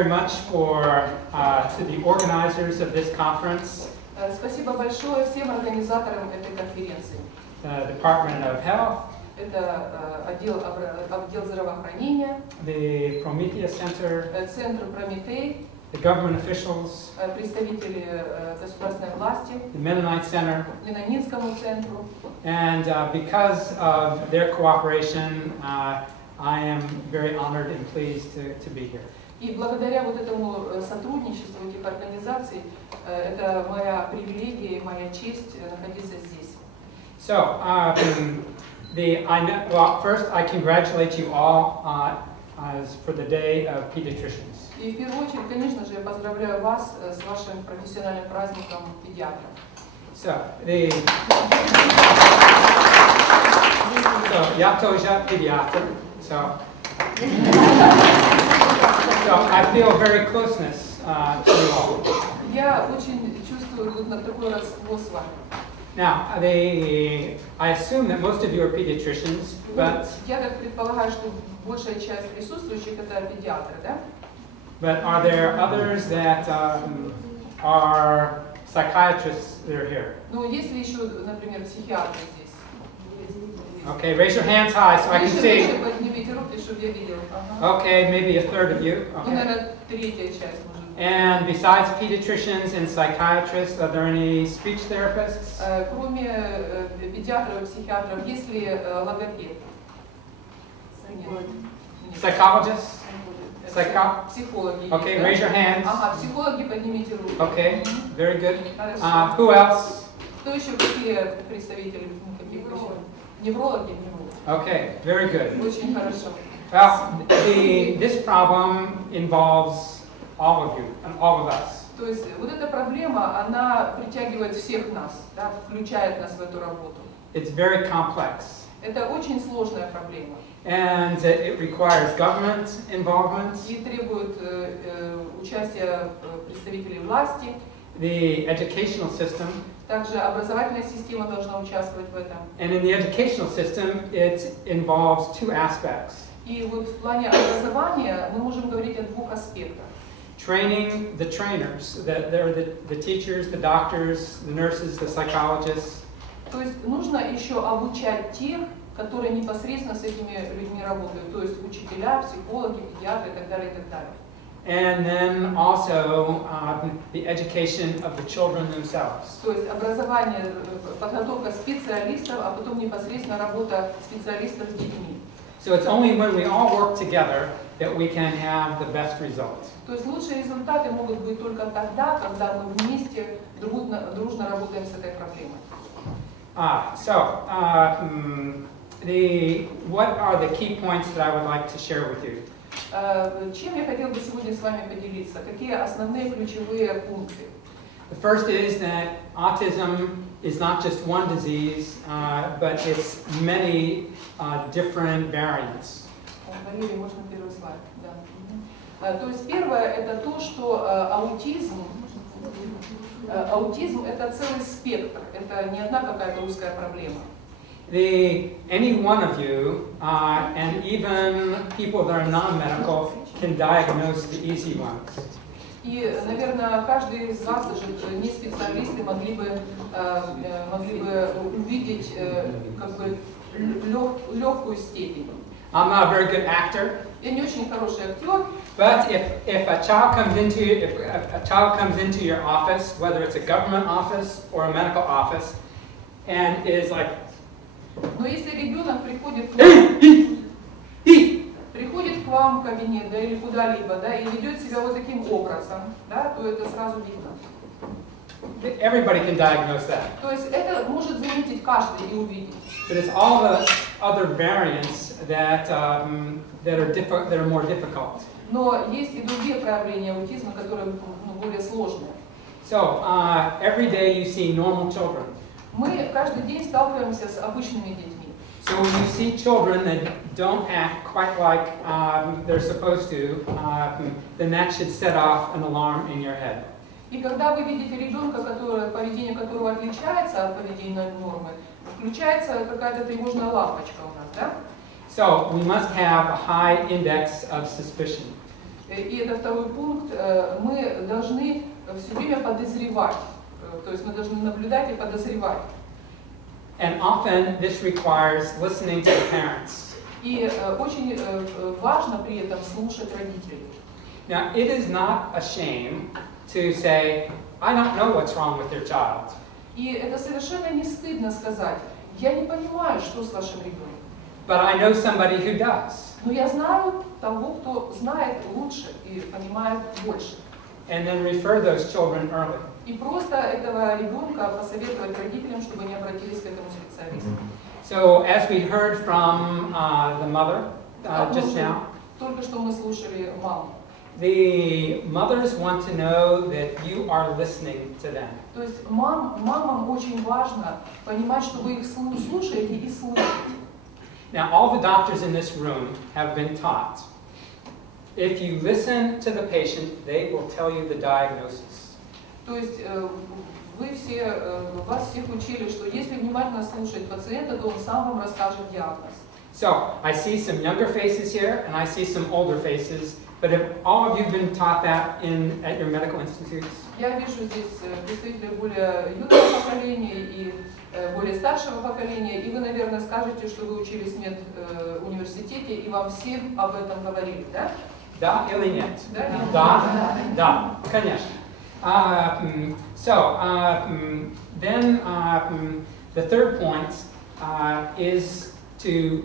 very much to the organizers of this conference. Спасибо большое всем организаторам этой конференции. The Department of Health. Это отдел здравоохранения. The Prometheus Center. Центр Прометей. The government officials. Представители государственной власти. The Mennonite Center. Меннонитскому центру. And because of their cooperation, I am very honored and pleased to be here. И благодаря вот этому сотрудничеству этих организаций, это моя привилегия и моя честь находиться здесь. So, first I congratulate you all for the Day of Pediatricians. И в первую очередь, конечно же, я поздравляю вас с вашим профессиональным праздником педиатра. So, я тоже педиатр. So I feel very closeness to you all. Я очень чувствую такое родство с вами. Now, I assume that most of you are pediatricians, but я так предполагаю, что большая часть присутствующих это педиатры, да? But are there others that are psychiatrists that are here? Ну, есть ли еще, например, психиатры здесь? Okay, raise your hands high so I can see. Поднимите руки, чтобы я видел. Okay, maybe a third of you. Ну, наверное, третья часть, может быть. And besides pediatricians and psychiatrists, are there any speech therapists? Кроме педиатров и психиатров, есть ли логопед? Psychologists? Психологи. Okay, raise your hands. Ага, психологи, поднимите руки. Okay, very good. Who else? Кто еще, какие представители, каких еще? Неврологи? Okay, very good. Очень хорошо. Well, this problem involves all of you and all of us. То есть вот эта проблема, она притягивает всех нас, да, включает нас в эту работу. It's very complex. Это очень сложная проблема. And it requires government involvement. И требует участия представителей власти. The educational system. Также образовательная система должна участвовать в этом. And in the educational system, it involves two aspects. И вот в плане образования мы можем говорить о двух аспектах. Training the trainers, they're the teachers, the doctors, the nurses, the psychologists. То есть нужно еще обучать тех, которые непосредственно с этими людьми работают, то есть учителя, психологи, педиатры и так далее, и так далее. And then also the education of the children themselves. То есть образование, подготовка специалистов, а потом непосредственно работа специалистов с детьми. So it's only when we all work together that we can have the best results. То есть лучшие результаты могут быть только тогда, когда мы вместе дружно работаем с этой проблемой. What are the key points that I would like to share with you? Чем я хотел бы сегодня с вами поделиться? Какие основные ключевые пункты? The first is that autism is not just one disease, but it's many different variants. Валерий, можно первый слайд? Да. То есть первое это то, что аутизм это целый спектр, это не одна какая-то узкая проблема. Any one of you, and even people that are non-medical, can diagnose the easy ones. И, наверное, каждый из вас, даже не специалисты, могли бы увидеть как бы легкую степень. I'm not a very good actor. Я не очень хороший актер. But if a child comes into your office, whether it's a government office or a medical office, and is like, но если ребенок приходит к вам в кабинет, да, или куда-либо, да, и ведет себя вот таким образом, да, то это сразу видно. Everybody can diagnose that. То есть это может заметить каждый и увидеть. But it's all the other variants that are more difficult. Но есть и другие проявления аутизма, которые более сложные. So every day you see normal children. Мы каждый день сталкиваемся с обычными детьми. So when you see children that don't act quite like they're supposed to, then that should set off an alarm in your head. И когда вы видите ребенка, поведение которого отличается от поведения нормы, включается какая-то тревожная лампочка у нас, да? So we must have a high index of suspicion. И это второй пункт. Мы должны все время подозревать. То есть мы должны наблюдать и подозревать. And often this requires listening to the parents. И очень важно при этом слушать родителей. Now, it is not a shame to say, I don't know what's wrong with your child. И это совершенно не стыдно сказать, я не понимаю, что с вашим ребенком. But I know somebody who does. Но я знаю того, кто знает лучше и понимает больше. And then refer those children early. И просто этого ребенка посоветовать родителям, чтобы они обратились к этому специалисту. So, as we heard from the mother just now, только что мы слушали маму. the mothers want to know that you are listening to them. То есть мамам очень важно понимать, что вы их слушаете и слышите. Now, all the doctors in this room have been taught, if you listen to the patient, they will tell you the diagnosis. То есть вас всех учили, что если внимательно слушать пациента, то он сам вам расскажет диагноз. So, I see some younger faces here, and I see some older faces, but have all of you been taught that at your medical institutes? Я вижу здесь представителей более юного поколения и более старшего поколения, и вы, наверное, скажете, что вы учились в медуниверситете, и вам всем об этом говорили, да? Да или нет? Да. Да, конечно. Then the third point is to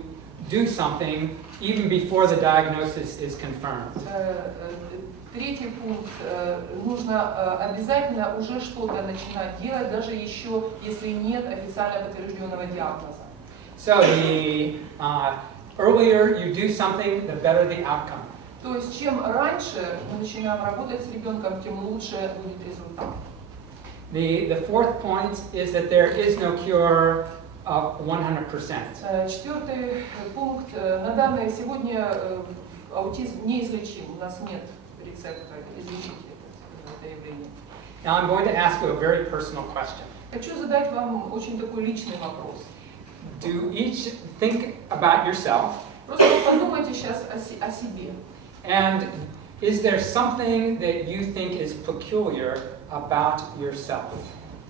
do something even before the diagnosis is confirmed. Третий пункт. Нужно обязательно уже что-то начинать делать, даже еще если нет официально подтвержденного диагноза. So the earlier you do something, the better the outcome. То есть чем раньше мы начинаем работать с ребенком, тем лучше будет результат. The fourth point is that there is no cure of 100%. Четвертый пункт. На данное сегодня аутизм неизлечим. У нас нет рецепта излечить это явление. Now I'm going to ask you a very personal question. Хочу задать вам очень такой личный вопрос. Do each think about yourself? Просто подумайте сейчас о себе. And is there something that you think is peculiar about yourself?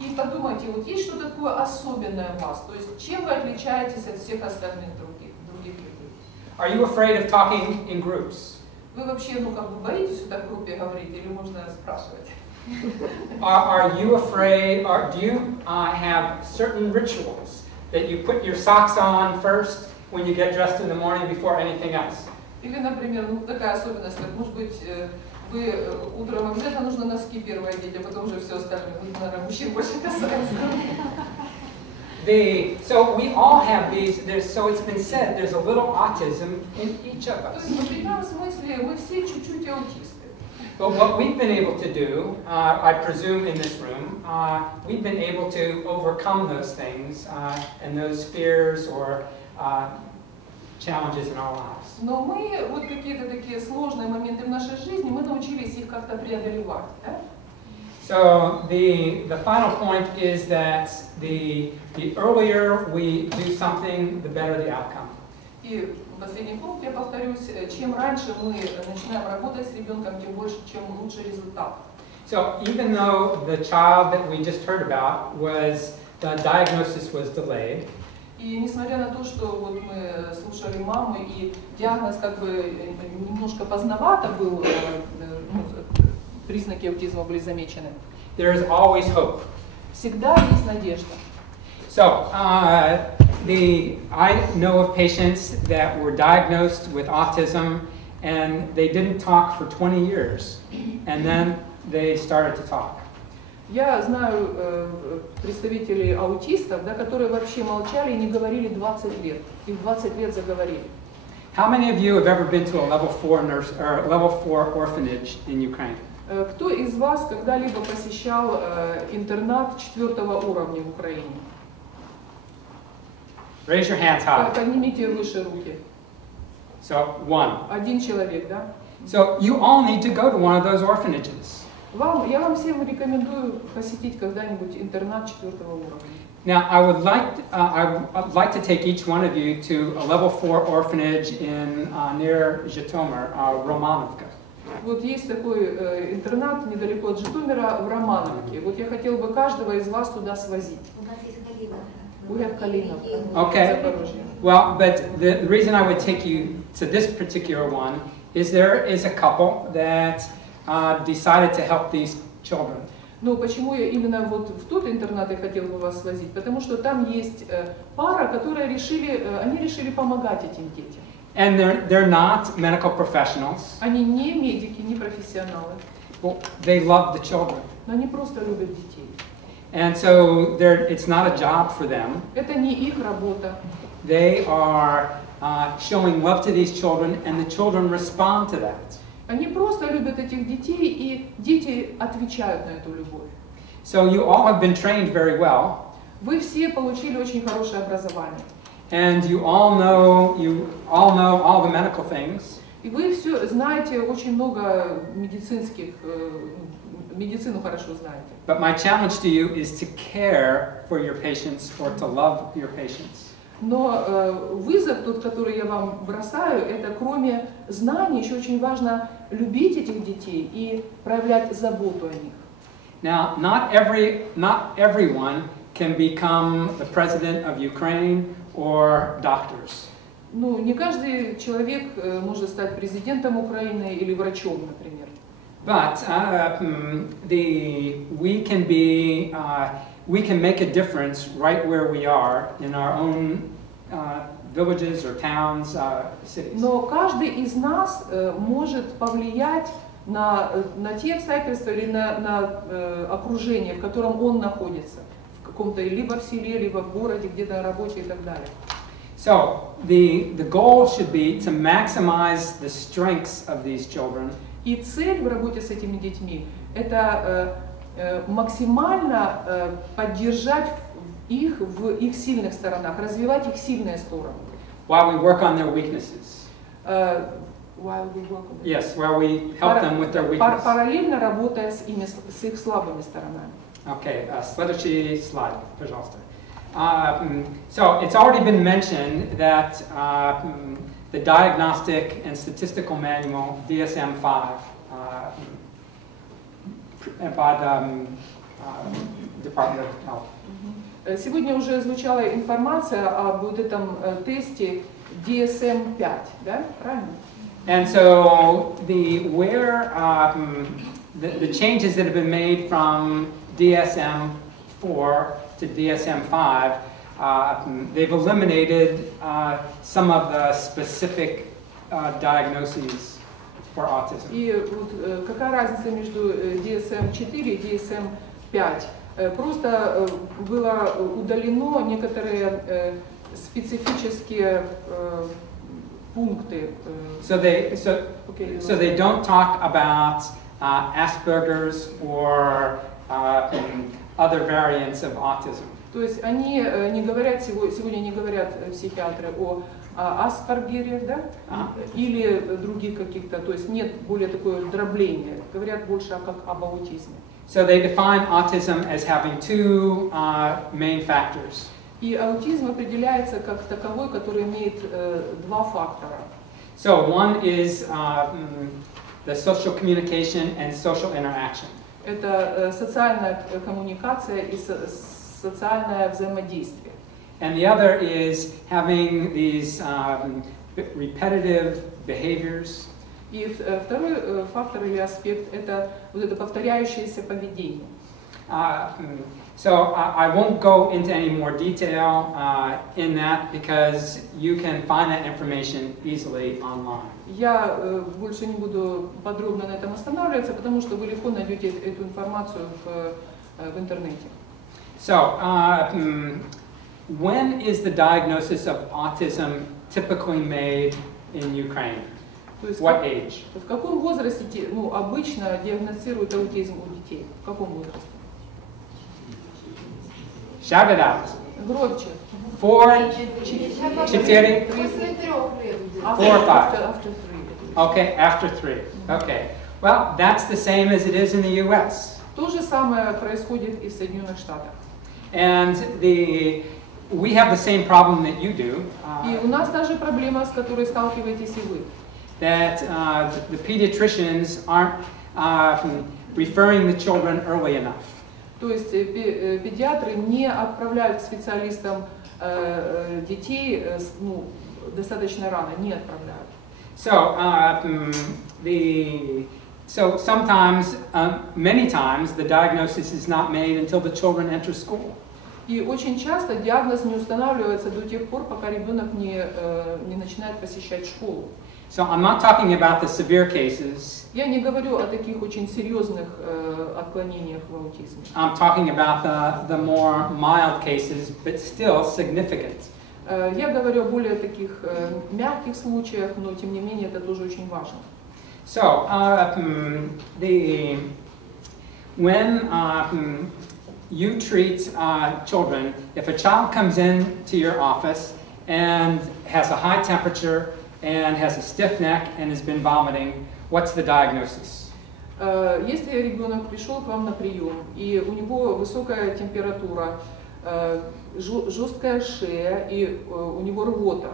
И подумайте, вот есть что такое особенное в вас, то есть чем вы отличаетесь от всех остальных других людей? Are you afraid of talking in groups? Вы вообще, боитесь вот так в группе говорить, или можно спрашивать? Are you afraid, or do you have certain rituals that you put your socks on first when you get dressed in the morning before anything else? Или, например, такая особенность, как, может быть, вы утром обязательно нужно носки первые одеть, а потом уже все остальное. Наверное, мужчин больше касается. So we all have these, so it's been said, there's a little autism in each of us. То есть, в определенном смысле, мы все чуть-чуть аутисты. But what we've been able to do, I presume in this room, we've been able to overcome those things and those fears or challenges in our lives. Но мы, вот какие-то такие сложные моменты в нашей жизни, мы научились их как-то преодолевать. Да? So the final point is that the earlier we do something, the better the outcome. И последний пункт, я повторюсь, чем раньше мы начинаем работать с ребенком, тем больше, чем лучше результат. So even though the child that we just heard about the diagnosis was delayed. И несмотря на то, что вот мы слушали маму, и диагноз как бы немножко поздновато был, признаки аутизма были замечены. There is always hope. Всегда есть надежда. So I know of patients that were diagnosed with autism and they didn't talk for 20 years, and then they started to talk. Я знаю представителей аутистов, да, которые вообще молчали и не говорили 20 лет. И в 20 лет заговорили. How many of you have ever been to a level 4 orphanage in Ukraine? Кто из вас когда-либо посещал интернат 4-го уровня в Украине? Raise your hands high. Поднимите выше руки. So, one. Один человек, да? So, you all need to go to one of those orphanages. Я вам всем рекомендую посетить когда-нибудь интернат 4-го уровня. Now, I would like to take each one of you to a level 4 orphanage in near Zhytomyr, Romanovka. Вот есть такой интернат недалеко от Житомира в Романовке. Вот я хотела бы каждого из вас туда свозить. У нас есть Калина. We have Калиновка. Okay. Well, but the reason I would take you to this particular one is there is a couple that decided to help these children. Ну, почему я именно вот в тот интернат я хотела бы вас свозить? Потому что там есть пара, которые решили помогать этим детям. And they're not medical professionals. Они не медики, не профессионалы. Well, they love the children. Но они просто любят детей. And so it's not a job for them. Это не их работа. They are showing love to these children, and the children respond to that. Они просто любят этих детей, и дети отвечают на эту любовь. So you all have been trained very well. Вы все получили очень хорошее образование. And you all know all the medical things. И вы все знаете очень много медицинских, медицину хорошо знаете. But my challenge to you is to care for your patients or to love your patients. Но вызов тот, который я вам бросаю, это кроме знаний еще очень важно любить этих детей и проявлять заботу о них. Now, not everyone can become the president of Ukraine or doctors. Ну, не каждый человек может стать президентом Украины или врачом, например. But we can make a difference right where we are in our own villages or towns, cities. Но каждый из нас может повлиять на те обстоятельства или на окружение, в котором он находится, в каком-то либо в селе, либо в городе, где-то на работе и так далее. So the goal should be to maximize the strengths of these children. И цель в работе с этими детьми – это максимально поддержать их в их сильных сторонах, развивать их сильные стороны. While we work on their weaknesses. While we work on them. Yes, while we help them with their weaknesses. Параллельно работая с их слабыми сторонами. Okay, следующий слайд, пожалуйста. So it's already been mentioned that the Diagnostic and Statistical Manual, DSM-5, by the Department of Health. Сегодня уже звучала информация об вот этом тесте DSM-5, да? Правильно? And so the changes that have been made from DSM-4 to DSM-5, they've eliminated some of the specific diagnoses for autism. И вот какая разница между DSM-4 и DSM-5? Просто было удалено некоторые специфические пункты. So they don't talk about Asperger's or other variants of autism. То есть они не говорят сегодня не говорят психиатры о Аспергере, да? Или других каких-то, то есть нет более такое дробление, говорят больше как об аутизме. So they define autism as having two main factors. И аутизм определяется как таковой, который имеет два фактора. So one is the social communication and social interaction. Это социальная коммуникация и социальное взаимодействие. And the other is having these repetitive behaviors. И второй фактор или аспект – это вот это повторяющееся поведение. So I won't go into any more detail in that because you can find that information easily online. Я больше не буду подробно на этом останавливаться, потому что вы легко найдете эту информацию в интернете. So when is the diagnosis of autism typically made in Ukraine? То есть What age? В каком возрасте обычно диагностируют аутизм у детей? В каком возрасте? Shout it out. Громче. 4, 4, 4 or 5. After 3. Okay, after 3. Okay. Well, that's the same as it is in the U.S. То же самое происходит и в Соединенных Штатах. And we have the same problem that you do. И у нас та же проблема, с которой сталкиваетесь и вы. that the pediatricians aren't referring the children early enough. То есть педиатры не отправляют к специалистам детей достаточно рано, не отправляют. So sometimes, many times, the diagnosis is not made until the children enter school. И очень часто диагноз не устанавливается до тех пор, пока ребенок не начинает посещать школу. So I'm not talking about the severe cases. Я не говорю о таких очень серьезных отклонениях в аутизме. I'm talking about the more mild cases, but still significant. Я говорю о более таких мягких случаях, но тем не менее это тоже очень важно. So when you treat children, if a child comes into your office and has a high temperature and has a stiff neck and has been vomiting, what's the diagnosis? Если ребенок пришел к вам на прием и у него высокая температура, жесткая шея и у него рвота,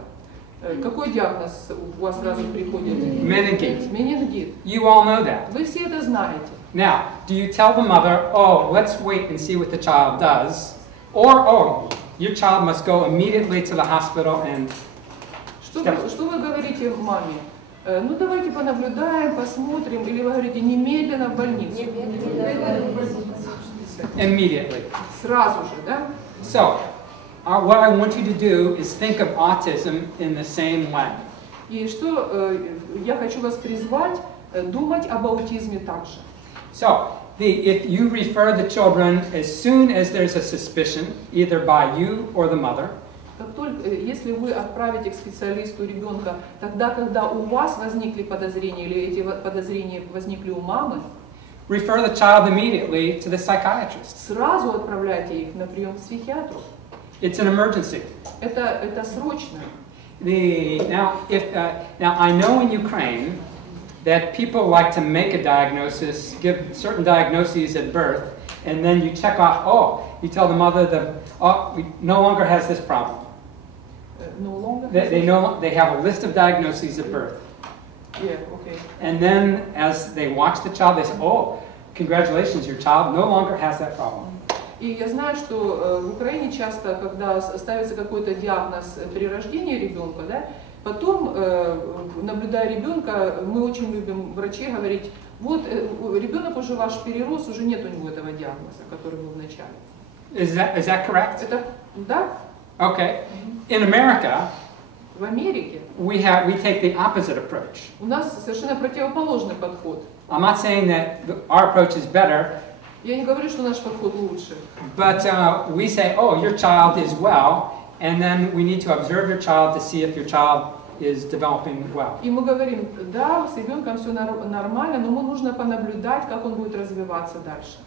какой диагноз у вас сразу приходит? Meningitis. Менингит. You all know that. Вы все это знаете. Now, do you tell the mother, oh, let's wait and see what the child does, or, oh, your child must go immediately to the hospital and... Что вы говорите маме? Ну давайте понаблюдаем, посмотрим, или вы говорите немедленно в больницу? Immediately. Сразу же, да? So, what I want you to do is think of autism in the same way. И что я хочу вас призвать думать об аутизме также. So, if you refer the children as soon as there's a suspicion, either by you or the mother, как только, если вы отправите к специалисту ребенка тогда, когда у вас возникли подозрения или эти подозрения возникли у мамы, refer the child immediately to the psychiatrist. Сразу отправляйте их на прием к психиатру. It's an emergency. Это срочно. Now I know in Ukraine that people like to make a diagnosis, give certain diagnoses at birth, and then you check off, oh, you tell the mother that, oh, we no longer has this problem. No longer? They have a list of diagnoses at birth. Yeah, okay. And then as they watch the child, they say, oh, congratulations, your child no longer has that problem. И я знаю, что в Украине часто, когда ставится какой-то диагноз при рождении ребенка, да, потом, наблюдая ребенка, мы очень любим врачей говорить, вот ребенок уже ваш перерос, уже нет у него этого диагноза, который был в начале. Is that correct? Это, да? Okay. In America, в Америке we take the opposite approach. У нас совершенно противоположный подход. I'm not saying that our approach is better. Я не говорю, что наш подход лучше. But we say, oh, your child is well, and then we need to observe your child to see if your child is developing well. И мы говорим, да, с ребенком все нормально, но ему нужно понаблюдать, как он будет развиваться дальше.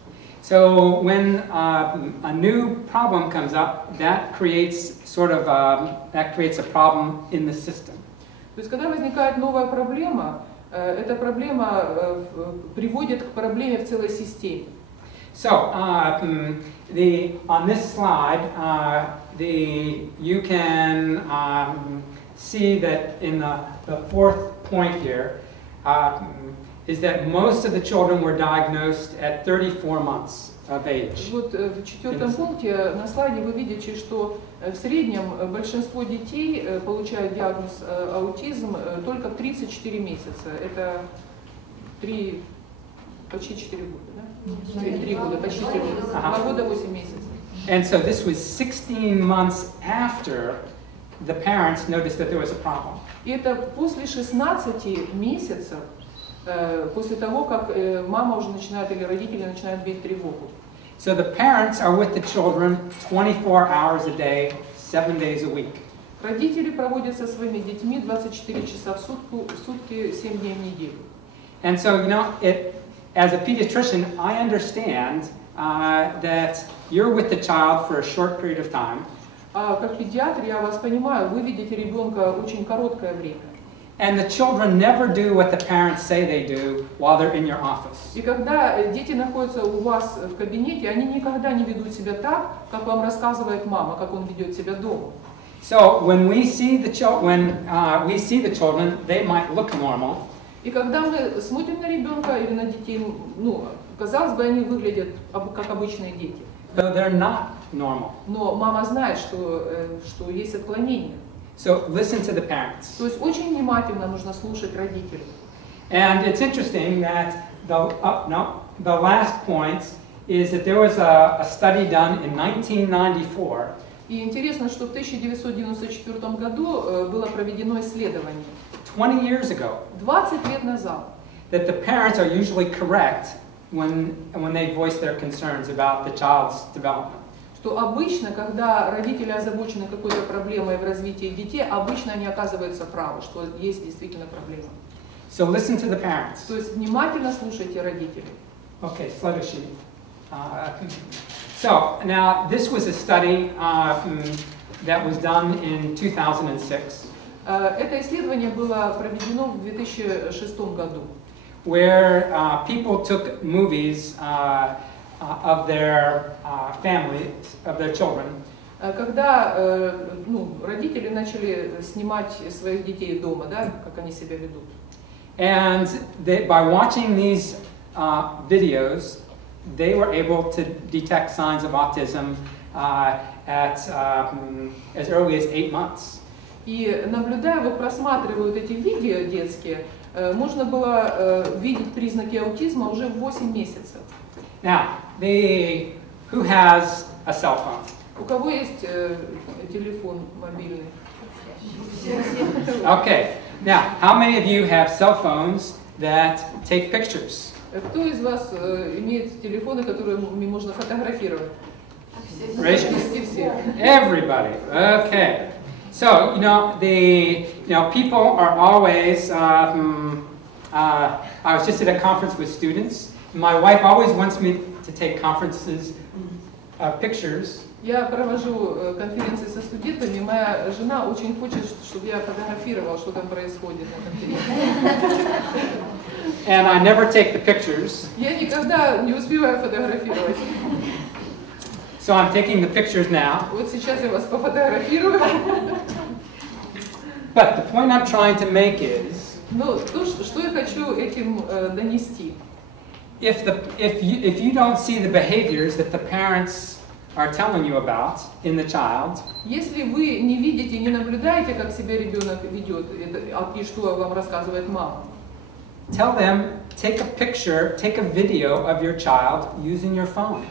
So when a new problem comes up, that creates a problem in the system. То есть, когда возникает новая проблема, эта проблема приводит к проблеме в целой системе. So on this slide, you can see that in the fourth point here is that most of the children were diagnosed at 34 months of age. Вот в четвертом пункте на слайде вы видите, что в среднем большинство детей получают диагноз аутизм только в 34 месяца. Это почти 4 года, да? 3 года, почти 4 года. 2 года 8 месяцев. And so this was 16 months after the parents noticed that there was a problem. И это после 16 месяцев, после того, как мама уже начинает или родители начинают бить тревогу. So the parents are with the children 24 hours a day, 7 days a week. Родители проводят со своими детьми 24 часа в сутки, 7 дней в неделю. And so, as a pediatrician, I understand that you're with the child for a short period of time. Как педиатр я вас понимаю, вы видите ребенка очень короткое время. And the children never do what the parents say they do while they're in your office. И когда дети находятся у вас в кабинете, они никогда не ведут себя так, как вам рассказывает мама, как он ведет себя дома. So when we see the children, they might look normal. И когда мы смотрим на ребенка или на детей, ну, казалось бы, они выглядят как обычные дети. But they're not normal. Но мама знает, что есть отклонения. So listen to the parents. То есть очень внимательно нужно слушать родителей. And it's interesting that the last point is that there was a study done in 1994. И интересно, что в 1994 году было проведено исследование. 20 years ago. 20 лет назад. That the parents are usually correct when they voice their concerns about the child's development. Что обычно, когда родители озабочены какой-то проблемой в развитии детей, обычно они оказываются правы, что есть действительно проблема. So listen to the parents. То есть внимательно слушайте родителей. Okay, следующий. So now this was a study that was done in 2006. Это исследование было проведено в 2006 году. Where people took movies of their families, of their children. Когда родители начали снимать своих детей дома, да, как они себя ведут. And by watching these videos, they were able to detect signs of autism at as early as 8 months. И наблюдая, вот просматривая вот эти видео детские, можно было видеть признаки аутизма уже в 8 месяцев. Now, who has a cell phone? У кого есть телефон мобильный? Okay. Now, how many of you have cell phones that take pictures? Кто из вас имеет телефоны, которыми можно фотографировать? Все. Everybody. Okay. So people are always. I was just at a conference with students. My wife always wants me to take conferences, pictures. Я провожу конференции со студентами. Моя жена очень хочет, чтобы я фотографировала, что там происходит на конференции. And I never take the pictures. Я никогда не успеваю фотографировать. So I'm taking the pictures now. Вот сейчас я вас пофотографирую. But the point I'm trying to make is. Но что я хочу этим донести? If you don't see the behaviors that the parents are telling you about in the child, если вы не видите, не наблюдаете, как себя ребенок ведет, и что вам рассказывает мама, tell them, take a video of your child using your phone.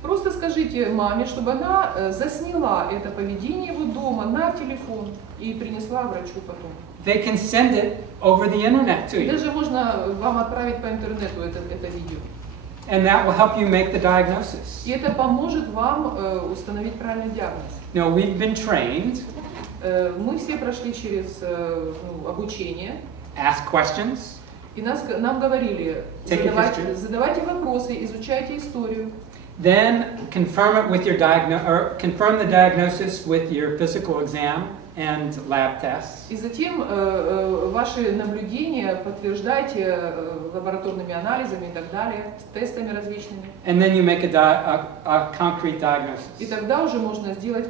Просто скажите маме, чтобы она засняла это поведение его дома на телефон и принесла врачу потом. They can send it over the internet to you. Даже можно вам отправить по интернету это видео. And that will help you make the diagnosis. И это поможет вам установить правильный диагноз. Now, we've been trained. Мы все прошли через обучение. Ask questions. И нам говорили, задавайте вопросы, изучайте историю. Then confirm it with your confirm the diagnosis with your physical exam and lab tests. И затем ваши наблюдения подтверждайте лабораторными анализами и так далее, тестами различными. And then you make a concrete diagnosis. И тогда уже можно сделать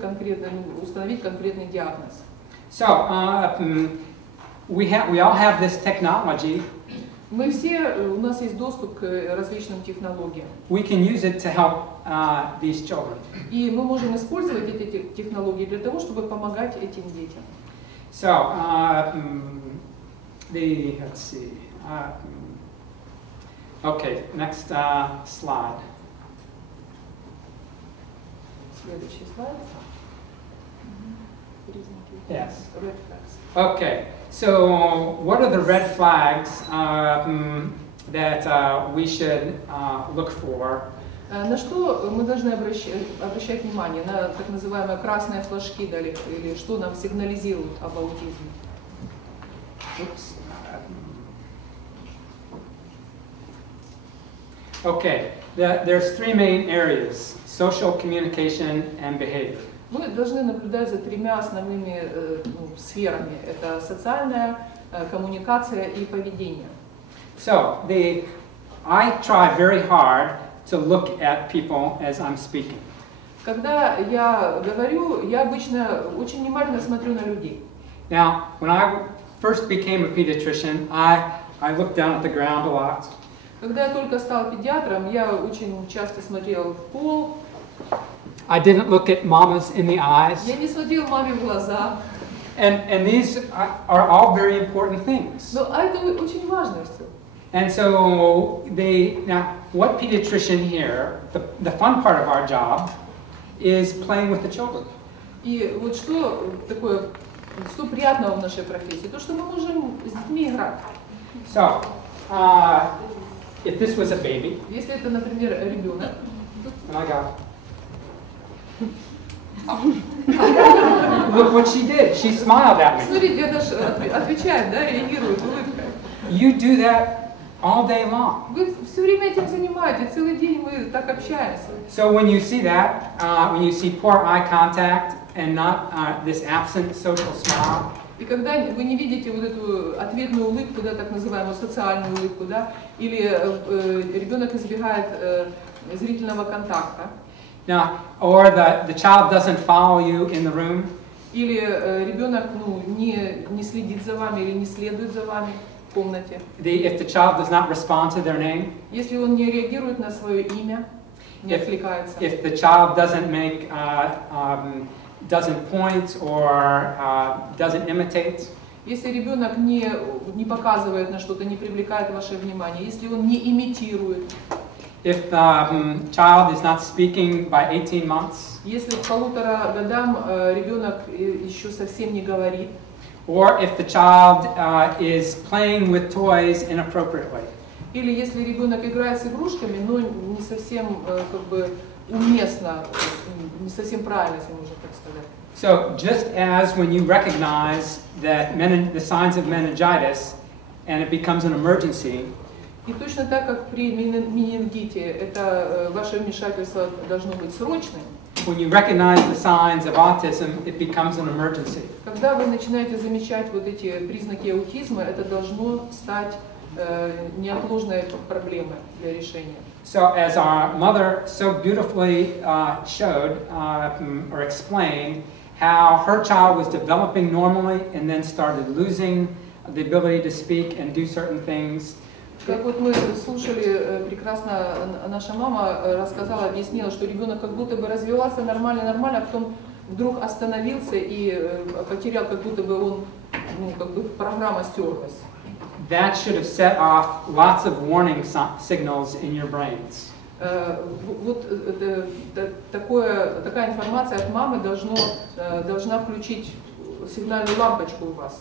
установить конкретный диагноз. So we all have this technology. Мы все, у нас есть доступ к различным технологиям. We can use it to help these children. И мы можем использовать эти технологии для того, чтобы помогать этим детям. So, let's see. Okay, next slide. Следующий слайд. Yes. Red flags. Okay. So, what are the red flags that we should look for? На что мы должны обращать внимание? На так называемые красные флажки, да, или что нам сигнализирует об аутизме? Okay, there's three main areas: social, communication, and behavior. Мы должны наблюдать за тремя основными сферами. Это социальная, коммуникация и поведение. So, I try very hard to look at people as I'm speaking. Когда я говорю, я обычно очень внимательно смотрю на людей. Now, when I first became a pediatrician, I looked down at the ground a lot. Когда я только стал педиатром, я очень часто смотрел в пол. I didn't look at mamas in the eyes. Я не смотрел маме в глаза. And these are all very important things. Но это очень важно все. And so now what pediatrician here, the fun part of our job is playing with the children. И вот что такое, что приятного в нашей профессии, то что мы можем с детьми играть. So, if this was a baby, Если это, например, ребенок. and I got. Look what she did. She smiled at me. Смотрите, я даже отвечает, да, реагирует улыбкой. You do that all day long. Вы все время этим занимаетесь, целый день мы так общаемся. So when you see that, when you see poor eye contact and not this absent social smile, И когда вы не видите вот эту ответную улыбку, да, так называемую социальную улыбку, да, или ребенок избегает зрительного контакта, now, or the child doesn't follow you in the room, или ребенок не следит за вами или не следует за вами в комнате, if the child does not respond to their name, если он не реагирует на свое имя, не откликается, if the child doesn't make doesn't point or doesn't imitate, если ребенок не показывает на что-то, не привлекает ваше внимание, если он не имитирует, if the child is not speaking by 18 months, если к 1,5 годам ребенок еще совсем не говорит, or if the child is playing with toys inappropriately. или если ребенок играет с игрушками, но не совсем как бы уместно, не совсем правильно, если можно так сказать. So just as when you recognize that the signs of meningitis and it becomes an emergency, И точно так, как при менингите, это ваше вмешательство должно быть срочным. when you recognize the signs of autism, it becomes an emergency. Когда вы начинаете замечать вот эти признаки аутизма, это должно стать неотложной проблемой для решения. So as our mother so beautifully showed or explained how her child was developing normally and then started losing the ability to speak and do certain things. Как вот мы слушали прекрасно, наша мама рассказала, объяснила, что ребенок как будто бы развивался нормально, а потом вдруг остановился и потерял, как будто бы он, как бы программа стерлась. That should have set off lots of warning signals in your brains. Вот такая информация от мамы должна включить сигнальную лампочку у вас.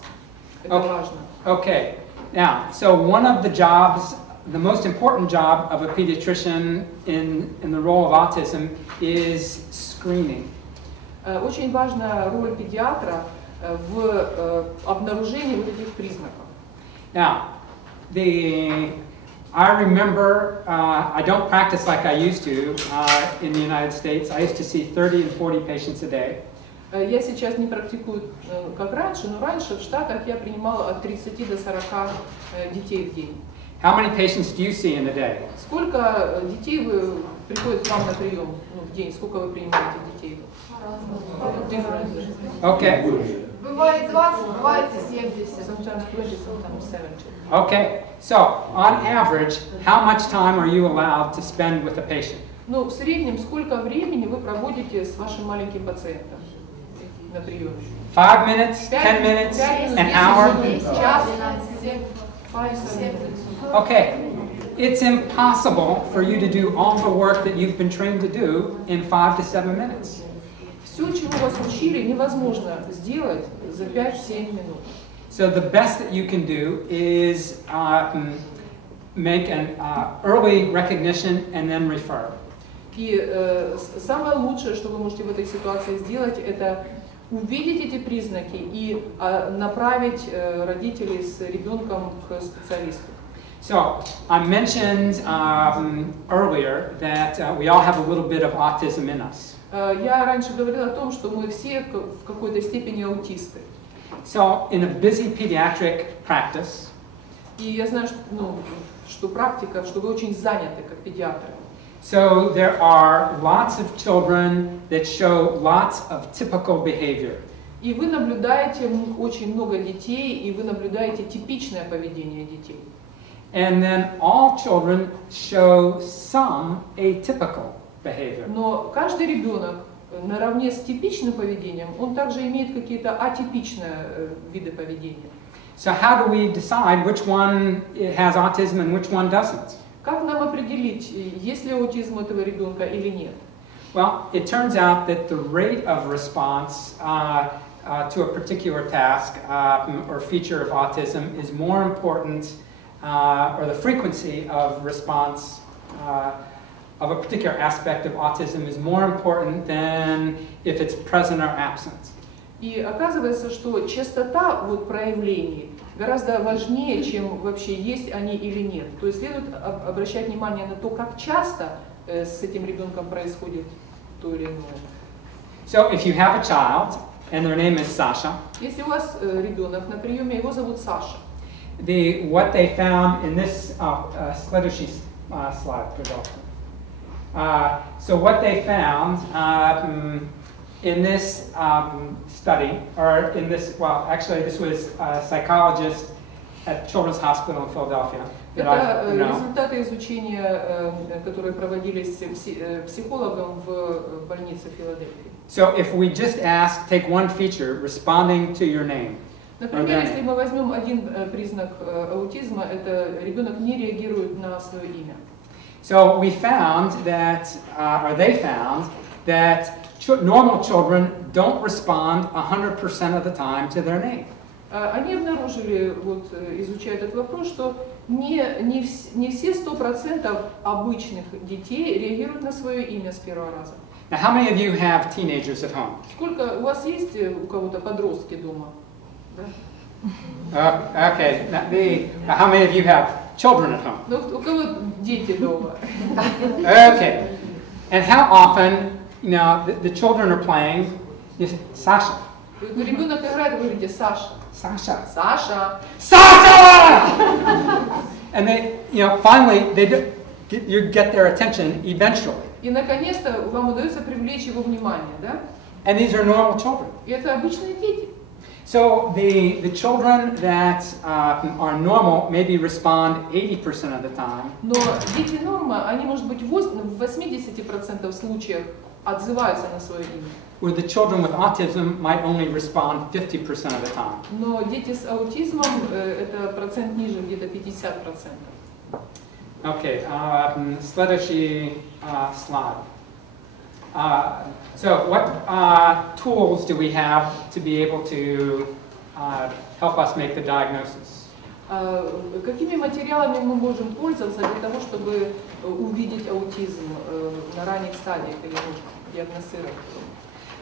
Это важно. Okay. Now, so one of the jobs, the most important job of a pediatrician in the role of autism is screening. Очень важна роль педиатра в обнаружении вот этих признаков. Now, I remember, I don't practice like I used to in the United States. I used to see 30 and 40 patients a day. Я сейчас не практикую как раньше, но раньше в Штатах я принимала от 30 до 40 детей в день. How many patients do you see in a day? Сколько детей вы приходят к вам на прием в день? Сколько вы принимаете детей? Okay. Бывает 20, бывает 70. Sometimes 20, sometimes 70. Okay. So, on average, how much time are you allowed to spend with a patient? Ну, в среднем, сколько времени вы проводите с вашим маленьким пациентом на приеме? 5 minutes, 10 minutes, an hour? Час, 7. Okay. It's impossible for you to do all the work that you've been trained to do in 5 to 7 minutes. Все, чему вас учили, невозможно сделать за 5-7 минут. So the best that you can do is make an early recognition and then refer. И самое лучшее, что вы можете в этой ситуации сделать, это увидеть эти признаки и направить родителей с ребенком к специалисту. So I mentioned earlier that we all have a little bit of autism in us. Я раньше говорила о том, что мы все в какой-то степени аутисты. So in a busy pediatric practice, И я знаю, что практика, что вы очень заняты как педиатры. So there are lots of children that show lots of typical behavior. И вы наблюдаете очень много детей, и вы наблюдаете типичное поведение детей. And then all children show some atypical behavior. Но каждый ребенок наравне с типичным поведением, он также имеет какие-то атипичные виды поведения. So how do we decide which one has autism and which one doesn't? Как нам определить, есть ли аутизм у этого ребенка или нет? Well, it turns out that the rate of response to a particular task or feature of autism is more important, or the frequency of response of a particular aspect of autism is more important than if it's present or absent. И оказывается, что частота проявлений гораздо важнее, чем вообще есть они или нет. То есть следует обращать внимание на то, как часто с этим ребенком происходит то или иное. So if you have a child and their name is Sasha, если у вас ребенок на приеме, его зовут Саша. What they found in this следующий slide, пожалуйста. So what they found in this study, or in this, well, actually this was a psychologist at Children's Hospital in Philadelphia. Это результаты изучения, которые проводились психологом в больнице Филадельфии. So if we just ask, take one feature, responding to your name. Например, если мы возьмем один признак аутизма, это ребенок не реагирует на свое имя. So we found that, or they found that normal children don't respond 100% of the time to their name. Они обнаружили, изучая этот вопрос, что не все 100% обычных детей реагируют на свое имя с первого раза. Now, how many of you have teenagers at home? Сколько у вас есть у кого-то подростки дома? Okay. How many of you have children at home? Ну, у кого дети дома? Okay. And how often, the children are playing, Sasha. Ребенок играет, вы говорите Саша. Sasha. Саша. Sasha! And they, finally, you get their attention eventually. И наконец-то вам удается привлечь его внимание, да? And these are normal children. И это обычные дети. So the children that are normal maybe respond 80% of the time. Но дети норма, они, может быть, в 80% случаев отзываются на свое имя. Where the children with autism might only respond 50% of the time. Но дети с аутизмом, это процент ниже, где-то 50%. Okay, следующий slide. So what tools do we have to be able to help us make the diagnosis? Какими материалами мы можем пользоваться для того, чтобы увидеть аутизм на ранних стадиях или диагностировать?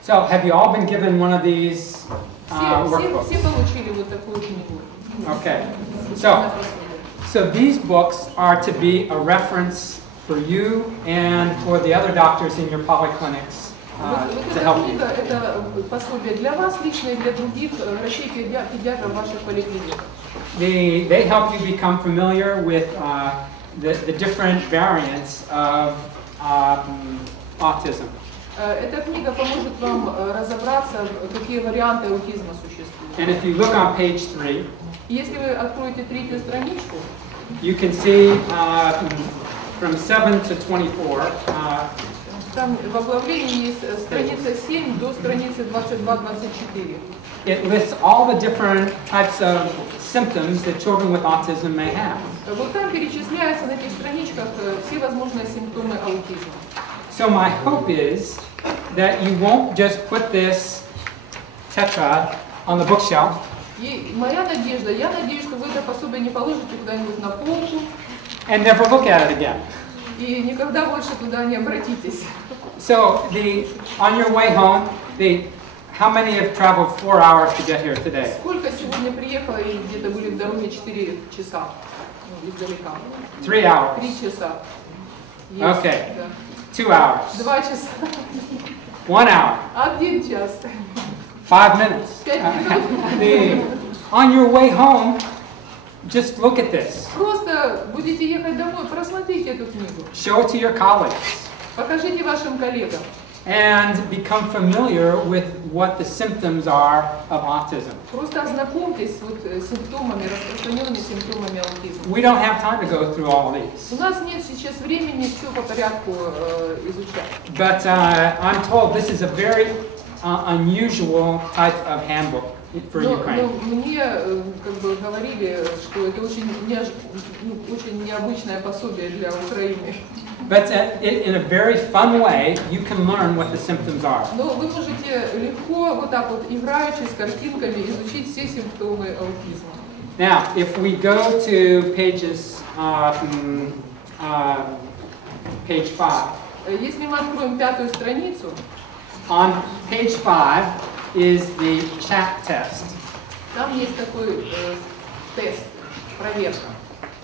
So have you all been given one of these workbooks? Все получили вот такую книгу. Okay. So these books are to be a reference for you and for the other doctors in your polyclinics to help you. Это пособие для вас лично и для других врачей педиатров в ваших поликлиниках. They help you become familiar with the different variants of autism. Эта книга поможет вам разобраться, какие варианты аутизма существуют. And if you look on page 3, если вы откроете третью страничку, you can see from 7 to 24. Там в оглавлении есть страница 7 до страницы 22-24. It lists all the different types of symptoms that children with autism may have. Вот там перечисляются на этих страничках все возможные симптомы аутизма. So my hope is that you won't just put this tetrad on the bookshelf. И моя надежда, я надеюсь, что вы это пособие не положите куда-нибудь на полку. And never look at it again. И никогда больше туда не обратитесь. So on your way home, how many have traveled 4 hours to get here today? Сколько сегодня приехало и где-то были в дороге 4 часа издалека? 3 hours. 3 часа. Yes. Okay. Да. 2 hours. 2 часа. 1 hour. 1 час. 5 minutes. 5 минут. On your way home, Just look at this. Просто будете ехать домой, просмотрите эту книгу. Show it to your colleagues. Покажите вашим коллегам. And become familiar with what the symptoms are of autism. Просто ознакомьтесь с симптомами, распространенными симптомами аутизма. We don't have time to go through all these. У нас нет сейчас времени все по порядку изучать. But I'm told this is a very unusual type of handbook for Ukraine. Но мне как бы говорили, что это очень необычное пособие для Украины. But in a very fun way, you can learn what the symptoms are. Но вы можете легко вот так вот играючи с картинками изучить все симптомы аутизма. Now, if we go to pages, page 5. Если мы откроем 5-ю страницу, on page 5 is the chat test. там есть такой тест, проверка.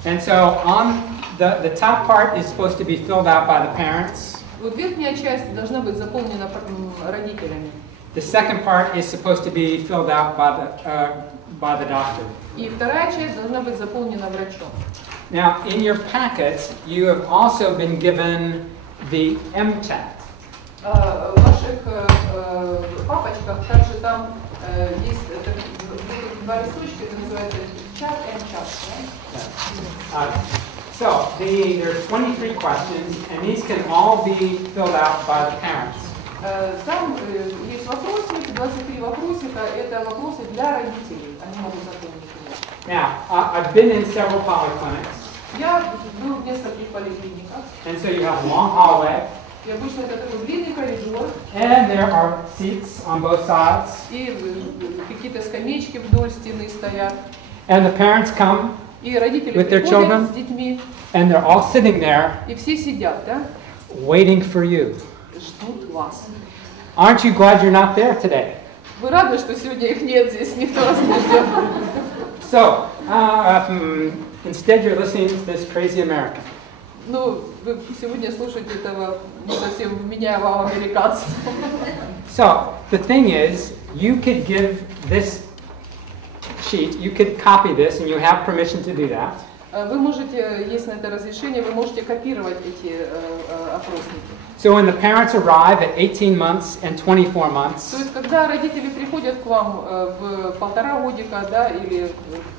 And so on the top part is supposed to be filled out by the parents. Вот верхняя часть должна быть заполнена родителями. The second part is supposed to be filled out by the doctor. И вторая часть должна быть заполнена врачом. Now, in your packet, you have also been given the MChat. В ваших папочках также там есть два листочка, это называется чат and chat. So, there are 23 questions, and these can all be filled out by the parents. Там есть вопросники, 23 вопросика, это вопросы для родителей, они могут заполнить его. Now, I've been in several polyclinics. Я был в нескольких поликлиниках. And so you have a long hallway. И обычно это такой длинный коридор. And there are seats on both sides. И какие-то скамеечки вдоль стены стоят. And the parents come И родители with their приходят children, с детьми. and they're all sitting there, И все сидят, да? waiting for you. Ждут вас. Aren't you glad you're not there today? Вы рады, что сегодня их нет здесь, никто вас не ждет? So, instead you're listening to this crazy American. Ну, вы сегодня слушаете этого не совсем вменяемого американца. So, the thing is, you could give this sheet, you could copy this, and you have permission to do that. Вы можете, есть на это разрешение, вы можете копировать эти опросники. So when the parents arrive at 18 months and 24 months, То есть, когда родители приходят к вам в 1,5 годика, да, или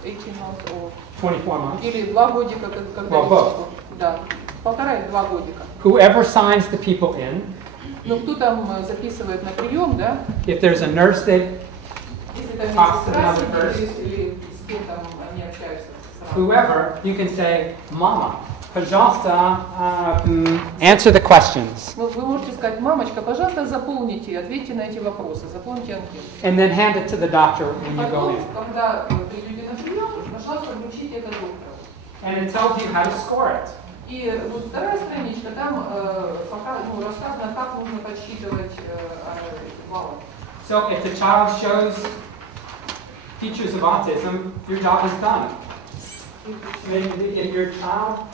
18 months, 24 months, или 2 годика, когда да, 1,5 и 2 годика. whoever signs the people in, Ну, кто там записывает на прием, да? if there's a nurse that Если там talks to медсестра another сидит, person, или с кем там они общаются. whoever, you can say, Mama, пожалуйста, answer the questions. Вы можете сказать, мамочка, пожалуйста, заполните, ответьте на эти вопросы, заполните анкету. And then hand it to the doctor when you go Потом, in. когда придете на прием, пожалуйста, вручите это доктору. And it tells you how to score it. И вот вторая страничка, там рассказано, как нужно подсчитывать баллы. So if the child shows features of autism, your job is done. If your child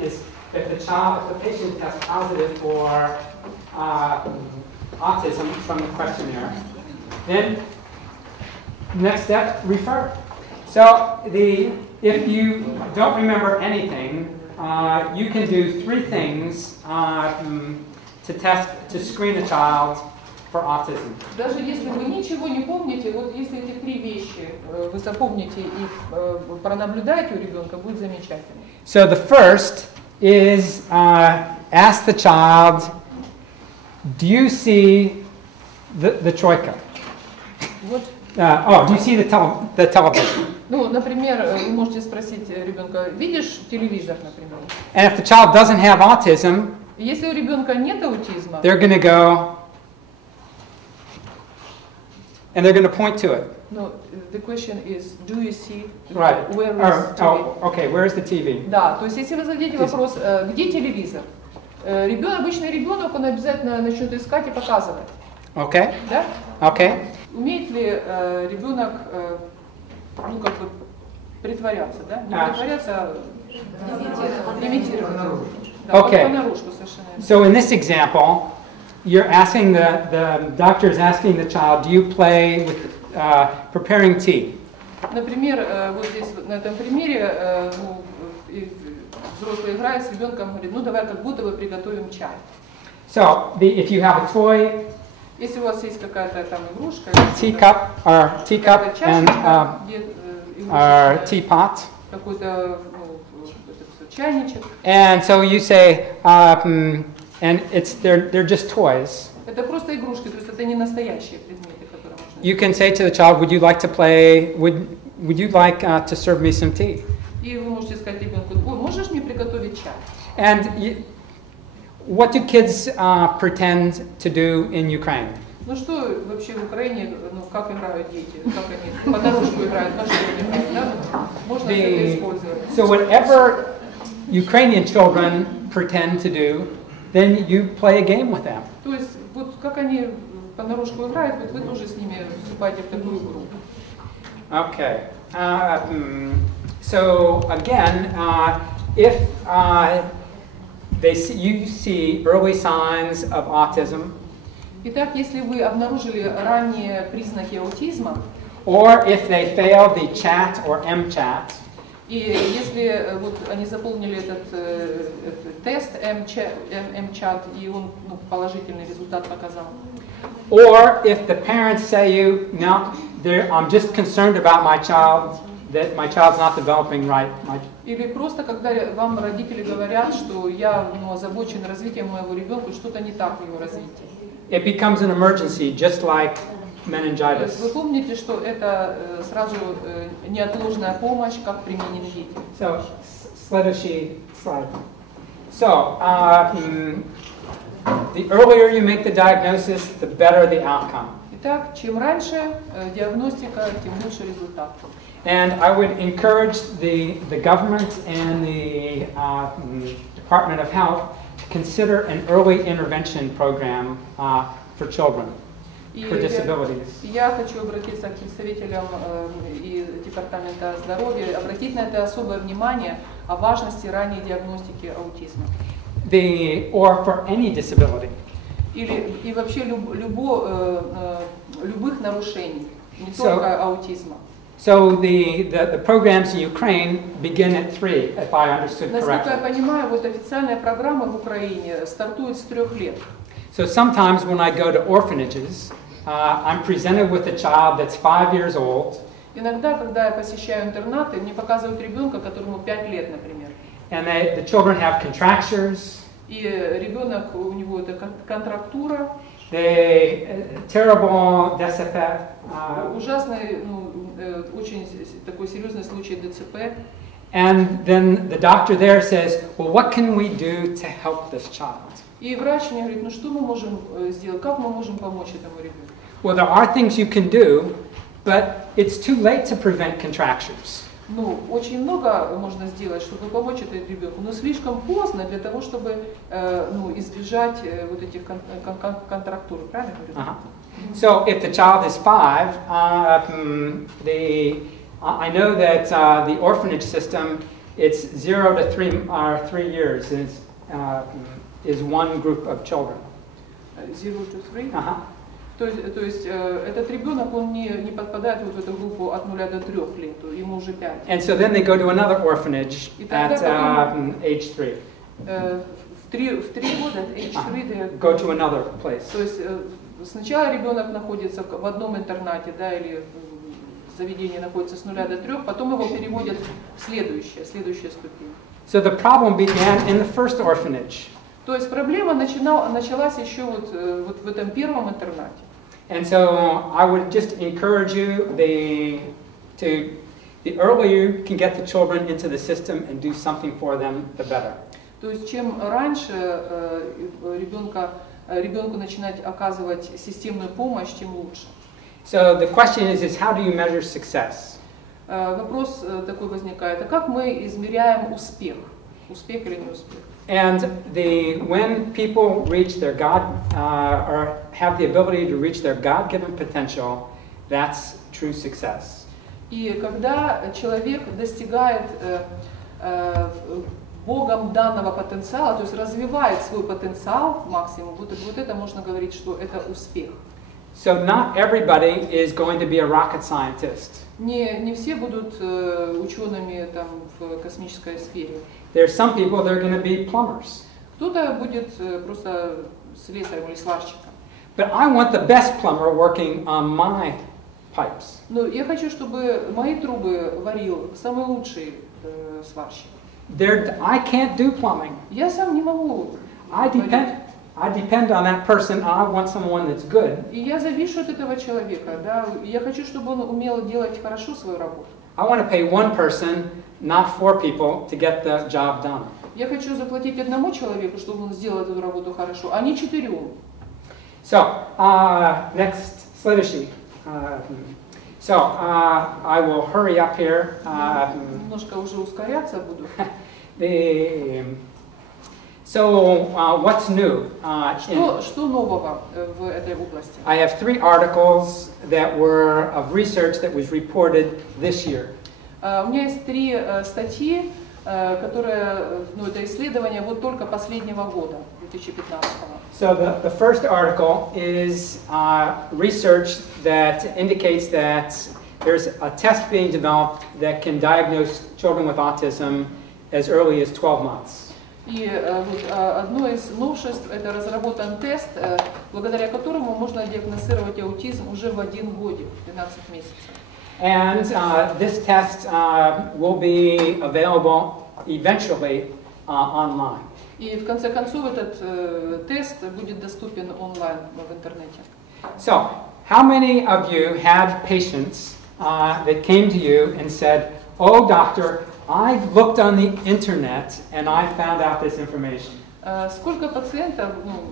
if the patient tests positive for autism from the questionnaire, then next step, refer. So if you don't remember anything, you can do 3 things to screen a child for autism. Даже если вы ничего не помните, вот если эти 3 вещи вы запомните и пронаблюдаете у ребенка, будет замечательно. So the first is ask the child, do you see the troika? Вот. Do you see the television? Ну, например, вы можете спросить ребенка, видишь телевизор, например? And if the child doesn't have autism, Если у ребенка нет аутизма, they're going to go, and they're going to point to it. no, the question is, do you see? Right. Where is TV? Okay, where's the TV? Да, то есть если вы зададите вопрос, где телевизор, обычный ребенок, он обязательно начнет искать и показывать. Okay? Да? Okay? Умеет ли ребенок, ну как бы притворяться, да? Не притворяться, а имитировать. Да, Okay. понарошку совершенно. So in this example, you're asking the doctor is asking the child, do you play with preparing tea? Например, вот здесь на этом примере взрослый играет с ребенком, говорит, ну давай как будто бы приготовим чай. So if you have a toy, если у вас есть какая-то там игрушка, teacup and teapot, какой-то чайничек. And so you say, and they're just toys. Это просто игрушки, то есть это не настоящие предметы, которые можно. You can say to the child, would you like to play? Would you like to serve me some tea? И вы можете сказать ребенку, ой, можешь мне приготовить чай? And what do kids pretend to do in Ukraine? Ну что вообще в Украине, ну как играют дети, как они понарошку играют, на что они играют, да? Можно это использовать. So whatever Ukrainian children pretend to do, then you play a game with them. То есть вот как они понарошку играют, вот вы тоже с ними вступаете в такую игру. Okay. So again, if you see early signs of autism, итак, если вы обнаружили ранние признаки аутизма, or if they failed the chat or MChat, и если вот они заполнили этот тест MChat, и он положительный результат показал, or if the parents say you, no, I'm just concerned about my child, that my child's not developing right. Или просто когда вам родители говорят, что я озабочен развитием моего ребенка, что-то не так в его развитии. It becomes an emergency, just like meningitis. Вы помните, что это сразу неотложная помощь, как при менингите. So, следующий slide. So, the earlier you make the diagnosis, the better the outcome. Итак, чем раньше диагностика, тем лучше результат. And I would encourage the government and the Department of Health to consider an early intervention program for children, for disabilities. Я хочу обратиться к представителям и Департамента здоровья, обратить на это особое внимание о важности ранней диагностики аутизма. Or for any disability. Или и вообще любых нарушений, не только аутизма. So the programs in Ukraine begin at 3, if I understood correctly. Насколько я понимаю, вот официальная программа в Украине стартует с 3 лет. So sometimes when I go to orphanages, I'm presented with a child that's 5 years old. Иногда, когда я посещаю интернаты, мне показывают ребенка, которому 5 лет, например. And the children have contractures. И ребенок, у него это контрактура. Terrible DCP. Ужасный, очень такой серьезный случай ДЦП. And then the doctor there says, well, what can we do to help this child? И врач мне говорит, ну что мы можем сделать, как мы можем помочь этому ребенку? Well, there are things you can do, but it's too late to prevent contractures. Ну, очень много можно сделать, чтобы помочь этому ребенку, но слишком поздно для того, чтобы избежать вот этих контрактур, правильно говорю? So if the child is 5, I know that the orphanage system, it's 0 to 3 years is one group of children. 0 to 3? То есть этот ребенок, он не подпадает вот в эту группу от 0 до 3 лет, ему уже 5. And so then they go to another orphanage at age 3. В 3 года от age 3 go to another place. То есть сначала ребенок находится в одном интернате, да, или в заведении находится с 0 до 3, потом его переводят в следующая ступень. So the problem began in the first orphanage. То есть проблема началась еще вот в этом первом интернате. And so I would just encourage you the earlier you can get the children into the system and do something for them, the better. То есть чем раньше ребенку начинать оказывать системную помощь, тем лучше. So the question is how do you measure success? Вопрос такой возникает: а как мы измеряем успех или не успех? And when people reach their God or have the ability to reach their God-given potential, that's true success. И когда человек достигает Богом данного потенциала, то есть развивает свой потенциал максимум, вот это можно говорить, что это успех. So not everybody is going to be a rocket scientist. Не все будут учеными там в космической сфере. There's some people that are going to be plumbers. Кто-то будет просто слесарем или сварщиком. But I want the best plumber working on my pipes. Но я хочу, чтобы мои трубы варил самый лучший сварщик. I can't do plumbing. Я сам не могу. I depend on that person. I want someone that's good. И я завишу от этого человека, да. Я хочу, чтобы он умел делать хорошо свою работу. I want to pay one person, not 4 people, to get the job done. Я хочу заплатить одному человеку, чтобы он сделал эту работу хорошо, а не 4. So, next, следующий. So, I will hurry up here. Немножко уже ускоряться буду. So, what's new? Что нового в этой области? I have 3 articles that were of research that was reported this year. У меня есть 3 статьи, которые, это исследование вот только последнего года, 2015. So the first article is research that indicates that there's a test being developed that can diagnose children with autism as early as 12 months. И одно из новшеств – это разработан тест, благодаря которому можно диагностировать аутизм уже в 1 год, 12 месяцев. And this test will be available eventually online. И в конце концов этот тест будет доступен онлайн в интернете. So, how many of you had patients that came to you and said, "Oh, doctor, I looked on the internet and I found out this information"? Сколько пациентов,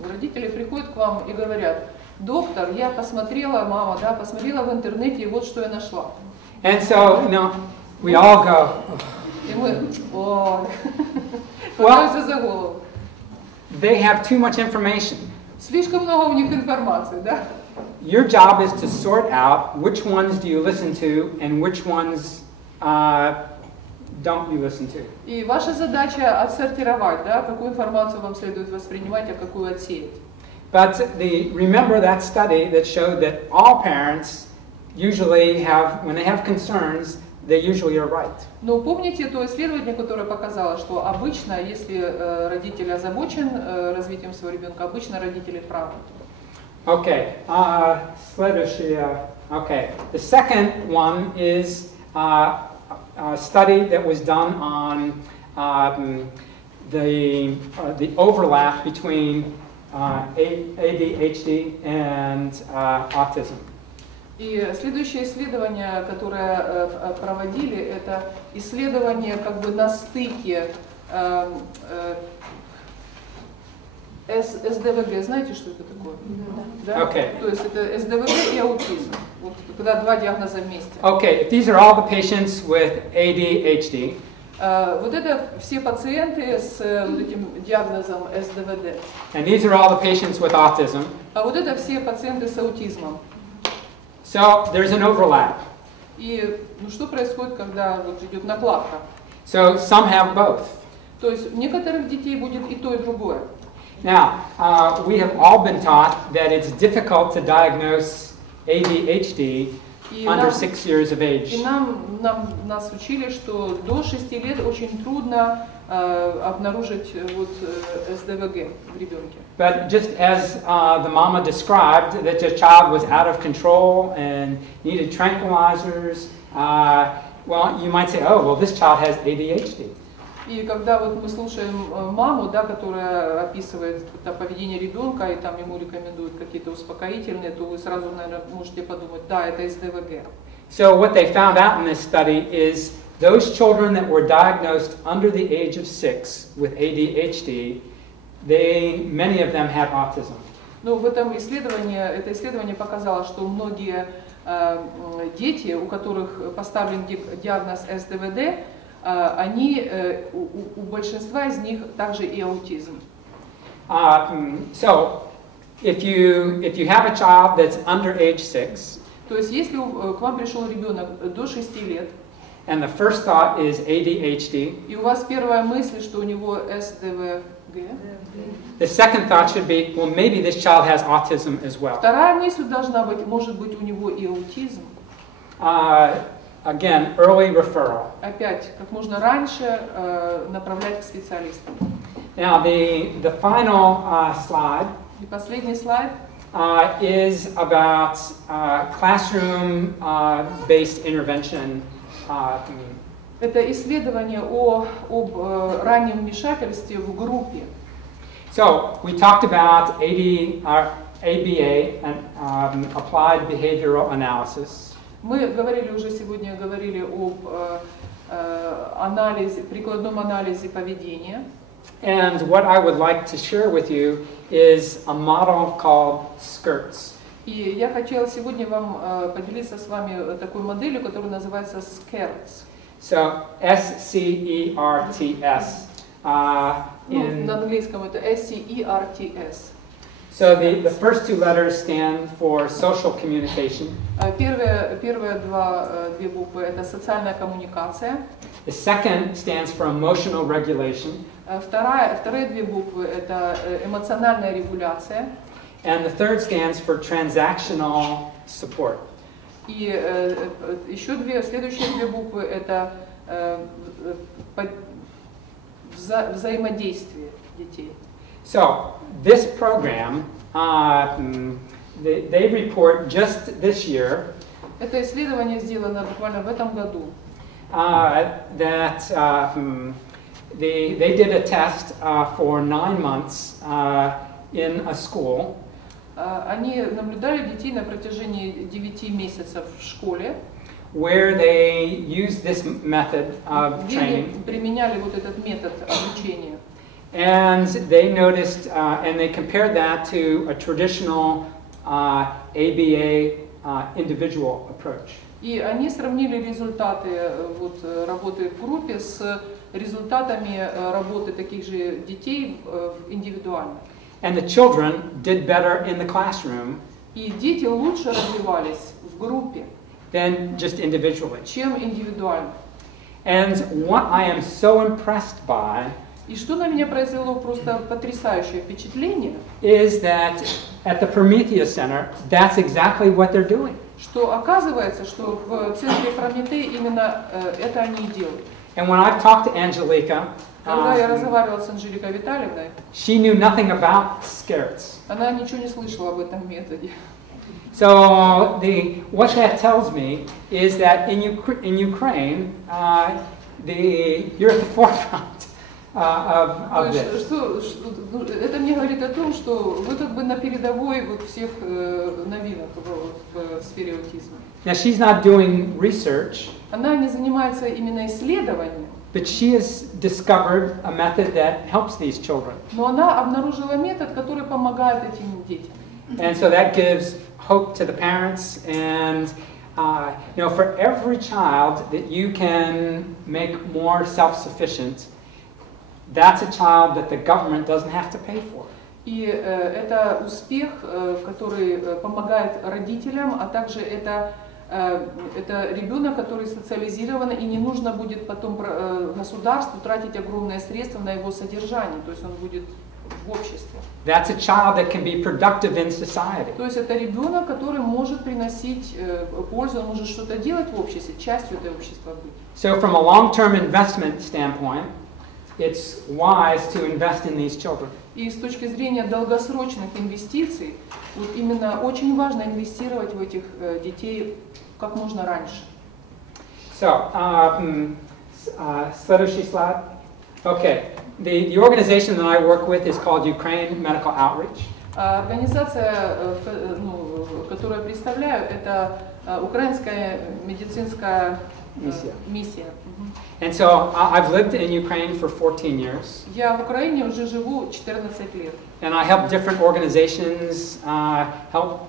родители приходят к вам и говорят: доктор, я посмотрела, мама, да, посмотрела в интернете и вот что я нашла. And so, we all go. И мы, хватаемся за голову. They have too much information. Слишком много у них информации, да? Your job is to sort out which ones do you listen to and which ones don't you listen to. И ваша задача отсортировать, да, какую информацию вам следует воспринимать, а какую отсеять. But remember that study that showed that all parents usually have, when they have concerns, they usually are right. Но помните то исследование, которое показало, что обычно, если родитель озабочен развитием своего ребенка, обычно родители правы. Okay, следующее. Okay, the second one is a study that was done on the overlap between ADHD and autism. И следующее исследование, которое проводили, это исследование как бы на стыке СДВГ. Знаете, что это такое? Да. Okay. То есть это СДВГ и аутизм. Вот, когда 2 диагноза вместе. Okay, these are all the patients with ADHD. Вот это все пациенты с вот этим диагнозом СДВД. And these are all the patients with autism. А вот это все пациенты с аутизмом. So there's an overlap. И что происходит, когда вот идет накладка? So some have both. То есть у некоторых детей будет и то, и другое. Now, we have all been taught that it's difficult to diagnose ADHD under 6 years of age. И нас учили, что до 6 лет очень трудно обнаружить вот СДВГ в ребенке. But just as the mama described, that the child was out of control and needed tranquilizers, well, you might say, oh, well, this child has ADHD. И когда вот мы слушаем маму, да, которая описывает поведение ребенка, и там ему рекомендуют какие-то успокоительные, то вы сразу, наверное, можете подумать, да, это СДВГ. So what they found out in this study is those children that were diagnosed under the age of 6 with ADHD, many of them had autism. Но в этом исследовании, это исследование показало, что многие дети, у которых поставлен диагноз СДВД, у большинства из них также и аутизм. So, if you have a child that's under age 6, то есть, если к вам пришел ребенок до 6 лет, and the first thought is ADHD, и у вас первая мысль, что у него СДВД, The second thought should be, well, maybe this child has autism as well. Вторая мысль должна быть, может быть, у него и аутизм. Again, early referral. Опять, как можно раньше направлять к специалистам. Now, the final slide И последний слайд. Is about classroom-based intervention. Это исследование об раннем вмешательстве в группе. So we talked about ABA and applied behavioral analysis. Мы сегодня говорили об прикладном анализе поведения. And what I would like to share with you is a model called SCIRTS. И я хотела сегодня вам поделиться с вами такой моделью, которая называется SCIRTS. So SCERTS. На английском это SCERTS. So the first two letters stand for social communication. Первые две буквы это социальная коммуникация. The second stands for emotional regulation. Вторые две буквы это эмоциональная регуляция. And the third stands for transactional support. И еще следующие две буквы это взаимодействие детей. So this program, they report just this year. Это исследование сделано буквально в этом году. That they did a test for 9 months in a school. Они наблюдали детей на протяжении 9 месяцев в школе. Where they used this method of training. Применяли вот этот метод обучения. And they noticed, and they compared that to a traditional ABA individual approach. И они sравнили результаты работы в группе с результатами работы таких же детей индивидуально. And the children did better in the classroom. И дети лучше развивались в группе, than just individually. чем индивидуально. And what I am so impressed by И что на меня произвело просто потрясающее впечатление, is that at the Prometheus Center, that's exactly what they're doing. Что оказывается, что в центре Прометей именно это они и делают. And when I've talked to Angelica, когда я разговаривала с Анжеликой Витальевной, she knew nothing about SCIRTS. Она ничего не слышала об этом методе. So what that tells me is that in Ukraine, you're at the forefront of this. Это мне говорит о том, что вы как бы на передовой всех новинок в сфере аутизма. Now she's not doing research. Она не занимается именно исследованием. But she has discovered a method that helps these children. Но она обнаружила метод, который помогает этим детям. And so that gives hope to the parents, and for every child that you can make more self-sufficient, that's a child that the government doesn't have to pay for. И это успех, который помогает родителям, а также это ребенок, который социализирован, и не нужно будет потом государству тратить огромные средства на его содержание, то есть он будет в обществе. That's a child that can be productive in society. То есть это ребенок, который может приносить пользу, он может что-то делать в обществе, частью этого общества быть. So from a long-term investment standpoint, it's wise to invest in these children. И с точки зрения долгосрочных инвестиций, вот именно очень важно инвестировать в этих детей как можно раньше. So, следующий слайд. Okay. The organization that I work with is called Ukraine Medical Outreach. Организация, которую я представляю, это Украинская медицинская миссия. And so I've lived in Ukraine for 14 years. Я в Украине уже живу 14 лет. And I help different organizations help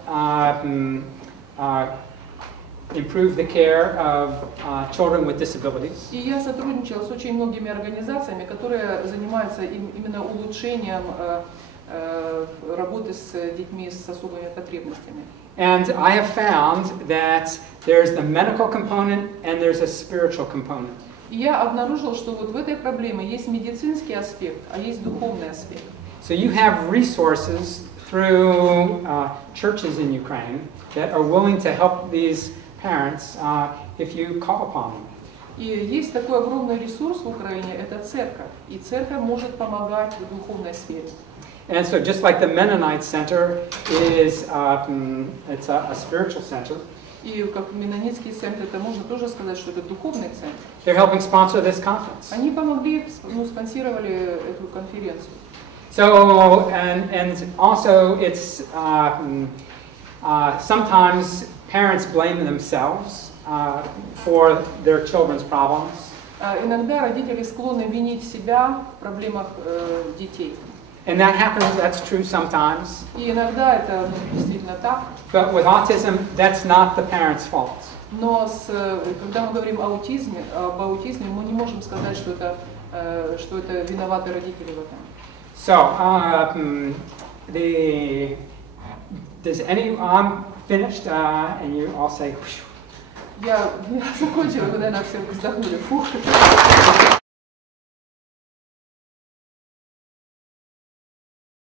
improve the care of children with disabilities. И я сотрудничала с очень многими организациями, которые занимаются именно улучшением работы с детьми с особыми потребностями. And I have found that there's the medical component and there's a spiritual component. И я обнаружил, что вот в этой проблеме есть медицинский аспект, а есть духовный аспект. So you have resources through churches in Ukraine that are willing to help these parents if you call upon them. И есть такой огромный ресурс в Украине, это церковь. И церковь может помогать в духовной сфере. And so just like the Mennonite Center is, it's a spiritual center. И как Меннонитский центр, это можно тоже сказать, что это духовный центр. They're helping sponsor this conference. Они помогли, спонсировали эту конференцию. So, and also it's, sometimes parents blame themselves for their children's problems. Иногда родители склонны винить себя в проблемах детей. And that happens, that's true sometimes. И иногда это действительно так. But with autism, that's not the parent's fault. Но когда мы говорим об аутизме, мы не можем сказать, что это виноваты родители в этом. So, I'm finished, and you all say, Я закончила, когда она все вздохнули. Фух.